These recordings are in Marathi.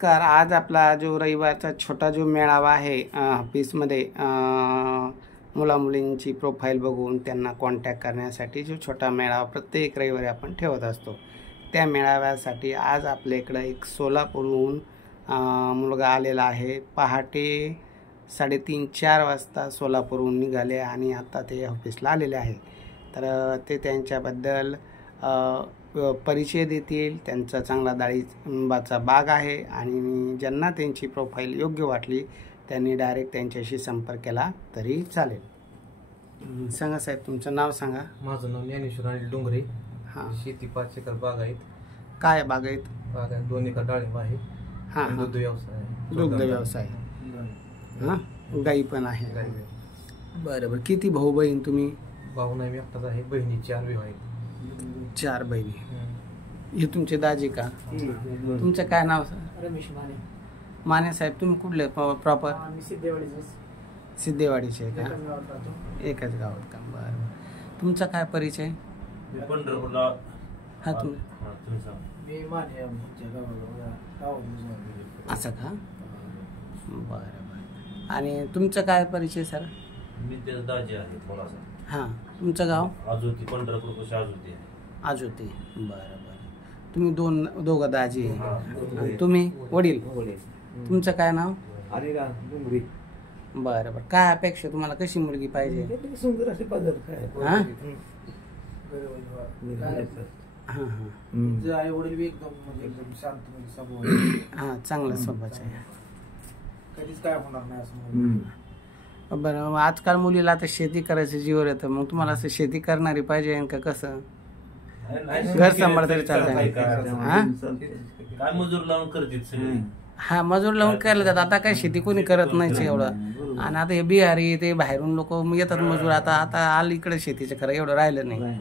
नमस्कार. आज आपला जो रविवारचा छोटा जो मेळावा आहे ऑफिसमध्ये मुलामुलींची प्रोफाईल बघून त्यांना कॉन्टॅक्ट करण्यासाठी जो छोटा मेळावा प्रत्येक रविवारी आपण ठेवत असतो, त्या मेळाव्यासाठी आज आपल्या इकडं एक सोलापूरहून मुलगा आलेला आहे. पहाटे 3:30-4 वाजता सोलापूरहून निघाले आणि आता ते ऑफिसला आलेले आहे. तर ते त्यांच्याबद्दल परिचय देतील. त्यांचा चांगला डाळिंबाचा बाग आहे आणि ज्यांना त्यांची प्रोफाईल योग्य वाटली त्यांनी डायरेक्ट त्यांच्याशी संपर्क केला तरी चालेल. सांगा साहेब, तुमचं नाव सांगा. माझं नाव ज्ञानेश्वर अनिल डोंगरे. हां. शेती 5 एकर बाग आहेत. काय बाग आहेत? 2 एकर डाळिंब आहे. हां. दुग्ध व्यवसाय. दुग्ध व्यवसाय. हां, गाई पण आहे. बरं बरं. किती भाऊ बहीण तुम्ही? भाऊ नाही, मी एकटाच आहे. बहिणी 4 विवाह आहेत. 4 बहिणी. हे तुमचे दाजी का? तुमचं काय नाव? रमेश माने. माने साहेब, तुम्ही कुठले प्रॉपर? सिद्धेवाडीचे आहे का? एकच गावात का? बरं. तुमचा काय परिचय? पंढरपूरला. हा, तुम्ही असं का? बरं बरं. आणि तुमचं काय परिचय सर? मी त्याचा दाजी आहे थोडासा. हां. तुमचं गाव? आजोती, पंढरपूर पाशी आजोती आहे. आजोती. बरं बरं. तुम्ही दोघं दाजी आहे. तुम्ही वडील? तुमचं काय नाव? अनिराम डोंगरे. बरं बरं. काय अपेक्षा तुम्हाला? कशी मुलगी पाहिजे? सुंदर असे पदार्थ काय. हां हां हां. आई वडील बी एकदम शांत स्वभाव. हां, चांगला स्वभावाचं आहे. कधीच काय होणार नाही असं. बरं. आजकाल मुलीला आता शेती करायचं जीवर येतं, मग तुम्हाला असं शेती करणारी पाहिजे का कसं? घर सांभाळ तरी चालतंय. हां, काय मजूर लावून करतील सगळे. हा, मजूर लावून केलं जातं. आता काय शेती कोणी करत नाही एवढं. आणि आता हे बिहारी ते बाहेरून लोक येतात मजूर. आता अलीकडे शेतीचं खरं एवढं राहिलं नाही.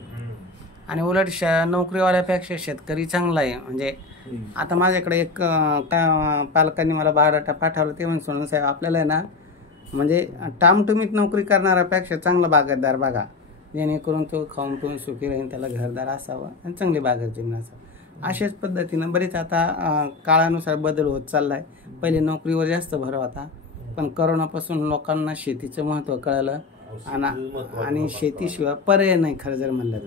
आणि उलट नोकरीवाल्यापेक्षा शेतकरी चांगला आहे. म्हणजे आता माझ्याकडे एक पालकांनी मला बायोडाटा पाठवला. ते म्हणून साहेब, आपल्याला आहे ना, म्हणजे टामटुमीत नोकरी करणाऱ्यापेक्षा चांगला बागायतदार बघा, जेणेकरून तो खाऊन पिऊन सुखी राहील, त्याला घरदार असावं आणि चांगली बागायत जमीन असावं. अशाच पद्धतीनं बरेच आता काळानुसार बदल होत चालला आहे. पहिले नोकरीवर जास्त भर होता, पण करोनापासून लोकांना शेतीचं महत्त्व कळलं आणि शेतीशिवाय पर्याय नाही खरं जर म्हणलं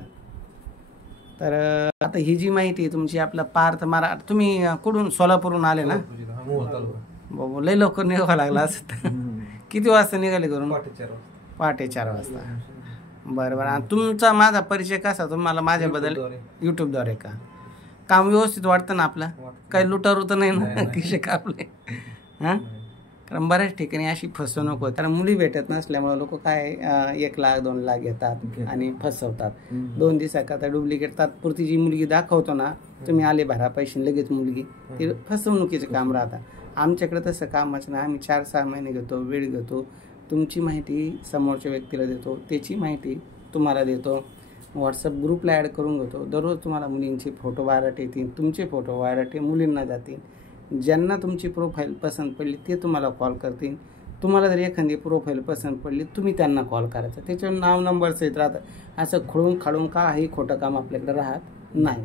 तर. आता ही जी माहिती तुमची आपला पार्थ मारा, तुम्ही कुठून? सोलापूरहून आले ना? बाबा, लय लवकर निघावं लागला असं. किती वाजता निघाले करून? पहाटे 4 वाजता. बरं बरं. आणि तुमचा माझा परिचय कसा? तुम्हाला माझ्याबद्दल यूट्यूबद्वारे का? काम व्यवस्थित वाटतं ना आपलं? काही लुटारू तर नाही ना किशे कापले? हां. कारण बऱ्याच ठिकाणी अशी फसवणूक होते. कारण मुली भेटत नसल्यामुळे लोक काय 1 लाख 2 लाख घेतात आणि फसवतात. 2 दिवसाकरता डुप्लिकेट तात्पुरती जी मुलगी दाखवतो ना, तुम्ही आले भरा पैसे लगेच मुलगी, ती फसवणुकीचं काम राहतं. आमच्याकडे तसं कामाचं नाही. आम्ही 4-6 महिने घेतो, वेळ घेतो. तुमची माहिती समोरच्या व्यक्तीला देतो, त्याची माहिती तुम्हाला देतो. व्हॉट्सअप ग्रुपला ॲड करून घेतो. दररोज तुम्हाला मुलींचे फोटो बायोडाटे येतील, तुमचे फोटो बायोडाटे मुलींना जातील. ज्यांना तुमची प्रोफाईल पसंत पडली ते तुम्हाला कॉल करतील. तुम्हाला जर एखादी प्रोफाईल पसंत पडली, तुम्ही त्यांना कॉल करायचा. त्याच्यावर नाव नंबर सहित राहतं. असं खोळून खाडून काही खोटं काम आपल्याकडे राहत नाही.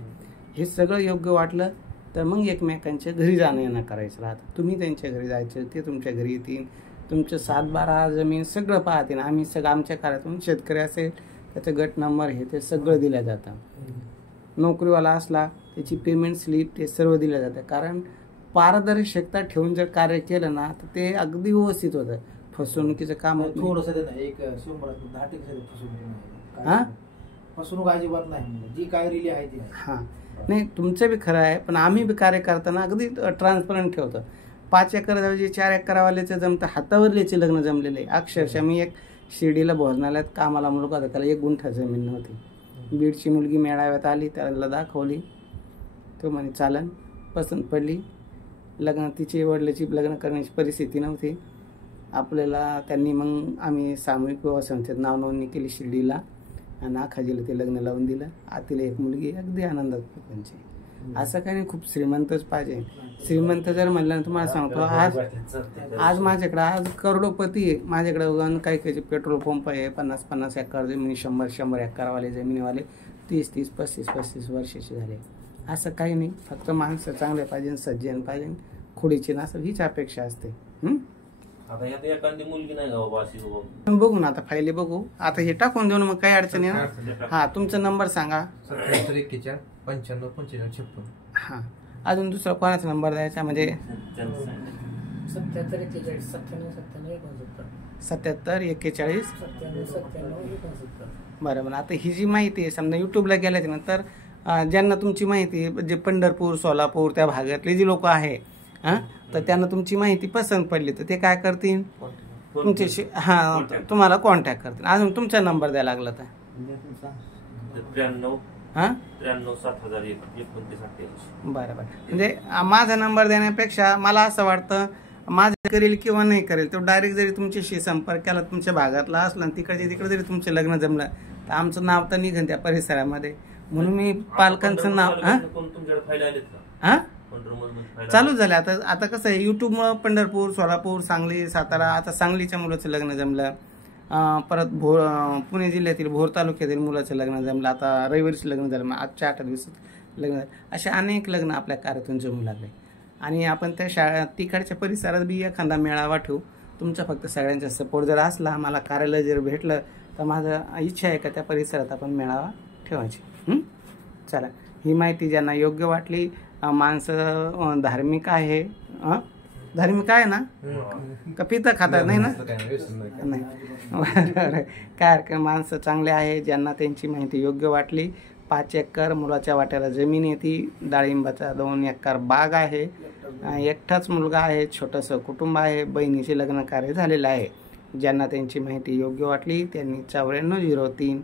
हे सगळं योग्य वाटलं तर मग एकमेकांच्या घरी जाणं येणं करायचं राहतं. तुम्ही त्यांच्या घरी जायचं, ते तुमच्या घरी येतील. तुमचं 7-12 जमीन सगळं पाहतील. आम्ही सगळं आमच्या कार्यातून शेतकरी असेल त्याचं गट नंबर हे ते सगळं दिलं जातं. नोकरीवाला असला त्याची पेमेंट स्लिप ते सर्व दिलं जातं. कारण पारदर्शकता ठेवून जर कार्य केलं ना तर ते अगदी व्यवस्थित होतं. फसवणुकीचं काम थोडंसं एक फसवणूक अजिबात नाही. जी काय रिली आहे ती. हां, नाही तुमचं बी खरं आहे, पण आम्ही बी कार्य करताना अगदी ट्रान्सपरंट ठेवतो. 5 एकर ऐवजी 4 एकरवाल्याचं जमतं, हातावरल्याचे लग्न जमलेले आहे. अक्षरशः मी एक शिर्डीला भोजनालयात कामाला मुलगा होता, त्याला 1 गुंठा जमीन नव्हती. बीडची मुलगी मेळाव्यात आली, त्याला दाखवली. तो म्हणे चालन, पसंत पडली. लग्न तिचे वडिलाची लग्न करण्याची परिस्थिती नव्हती आपल्याला. त्यांनी मग आम्ही सामूहिक विवाह संस्थेत नाव नोंदणी केली शिर्डीला आणि आखाजीला ते लग्न लावून दिलं. आतीला एक मुलगी, अगदी आनंदात त्यांची. असं काही नाही, खूप श्रीमंतच पाहिजे. श्रीमंत जर म्हणलं ना, तुम्हाला सांगतो आज माझ्याकडे आज करोडोपती आहे. माझ्याकडे काही काही पेट्रोल पंप आहे. 50-50 एकर जमिनी, 100-100 एकरवाले जमिनीवाले 30-30, 35-35 वर्षाचे झाले. असं काही नाही, फक्त माणसं चांगले पाहिजे, सज्जन पाहिजे, खोडीची नसेल हीच अपेक्षा असते. हं? आता ह्यात एखादी मुलगी नाही का बाबा अशी बाबा पण बघू ना आता फायली बघू आता हे टाकून देऊ ना मग काही अडचणी ना. हा तुमचा नंबर सांगा. 77 41 95 95 56. हां अजून दुसरा कोणाचा नंबर द्यायचा म्हणजे त्यांचं सांगितलं. 77 41 97 97 69 77 41 97 97 69. बरोबर. आता ही जी माहिती आहे समजा यूट्यूबला गेल्याच्या नंतर ज्यांना तुमची माहिती जे पंढरपूर सोलापूर त्या भागातले जी लोक आहे हां तर त्यांना तुमची माहिती पसंत पडली तर ते काय करतील तुमच्याशी तुम्हाला कॉन्टॅक्ट करतील. अजून तुमचा नंबर द्यायला लागला तर 93 हां 93 7001 29 88. बरं. म्हणजे माझा नंबर देण्यापेक्षा मला असं वाटतं माझं करेल किंवा नाही करेल तो डायरेक्ट जरी तुमच्याशी संपर्क केला तुमच्या भागातला असला आणि तिकडे जरी तुमचं लग्न जमलं तर आमचं नाव तर निघन त्या परिसरामध्ये. म्हणून मी पालकांचं नाव कोण तुमच्याकडे फायदा आलेत का हां पंढरपूरमध्ये फायदा चालू झालं. आता कसं आहे यूट्यूबमुळं पंढरपूर सोलापूर सांगली सातारा आता सांगलीच्या मुलाचं लग्न जमलं. परत पुणे जिल्ह्यातील भोर तालुक्यातील मुलाचं लग्न जमलं. आता रविवारीचं लग्न झालं मग आजच्या 8 दिवसात लग्न झालं. असे अनेक लग्न आपल्या कार्यातून जमू लागले आणि आपण त्या तिकडच्या परिसरात बी एखादा मेळावा ठेवू. तुमचा फक्त सगळ्यांचा सपोर्ट जर असला मला कार्यालय जर भेटलं तर माझं इच्छा आहे का त्या परिसरात आपण मेळावा ठेवायची. चला ही माहिती ज्यांना योग्य वाटली माणसं धार्मिक आहे धार्मिक आहे ना का पिता खाता नाही ना नाही बरं काय हरकत माणसं चांगले आहे ज्यांना त्यांची माहिती योग्य वाटली. 5 एकर मुलाच्या वाट्याला जमीन येते डाळिंबाचा 2 एकर बाग आहे एकटाच मुलगा आहे छोटंसं कुटुंब आहे बहिणीचे लग्न कार्य झालेलं आहे. ज्यांना त्यांची माहिती योग्य वाटली त्यांनी 94 03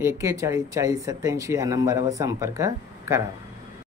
41 40 87 या नंबरवर संपर्क करावा.